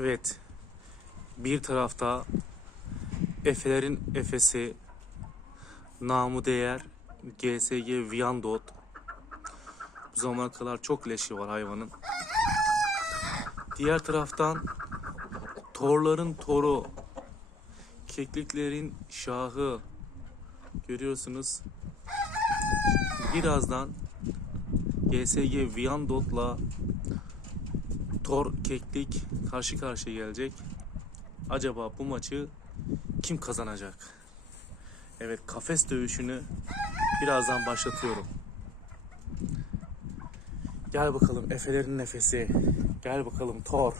Evet. Bir tarafta Efe'lerin Efesi namı değer GSG Viandot. Bu zamana kadar çok leşi var hayvanın. Diğer taraftan torların toru, kekliklerin şahı görüyorsunuz. Birazdan GSG Viandot'la Tor Keklik karşı karşıya gelecek. Acaba bu maçı kim kazanacak? Evet kafes dövüşünü birazdan başlatıyorum. Gel bakalım Efe'lerin nefesi. Gel bakalım Thor.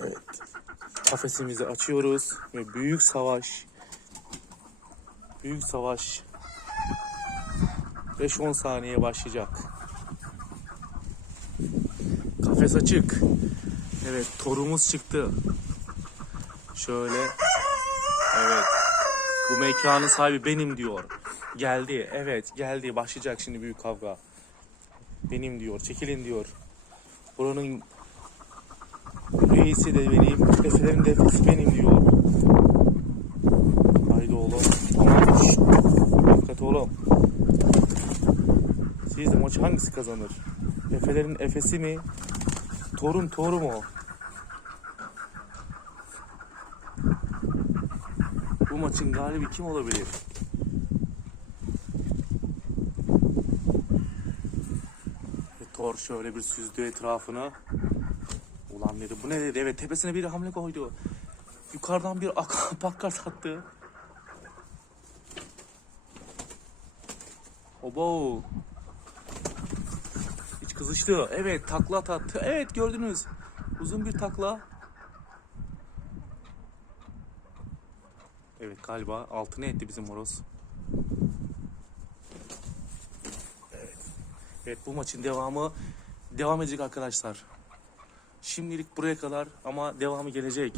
Evet. Kafesimizi açıyoruz ve büyük savaş. Büyük savaş 5-10 saniye başlayacak. Kafes açık. Evet, torumuz çıktı. Şöyle. Evet. Bu mekanın sahibi benim diyor. Geldi. Evet, geldi. Başlayacak şimdi büyük kavga. Benim diyor. Çekilin diyor. Buranın reisi de benim. Efelerin defisi benim diyor. Haydi oğlum. Dikkat oğlum. Sizce maç hangisi kazanır? Efelerin Efesi mi? Torun Toru mu? Bu maçın galibi kim olabilir? Ve Thor şöyle bir süzdü etrafını. Ulan dedi bu ne dedi? Evet tepesine bir hamle koydu. Yukarıdan bir ak pakkart attı. Obo. Kızıştı. Evet takla attı. Evet gördünüz. Uzun bir takla. Evet galiba altına etti bizim horoz. Evet. Evet bu maçın devamı devam edecek arkadaşlar. Şimdilik buraya kadar ama devamı gelecek.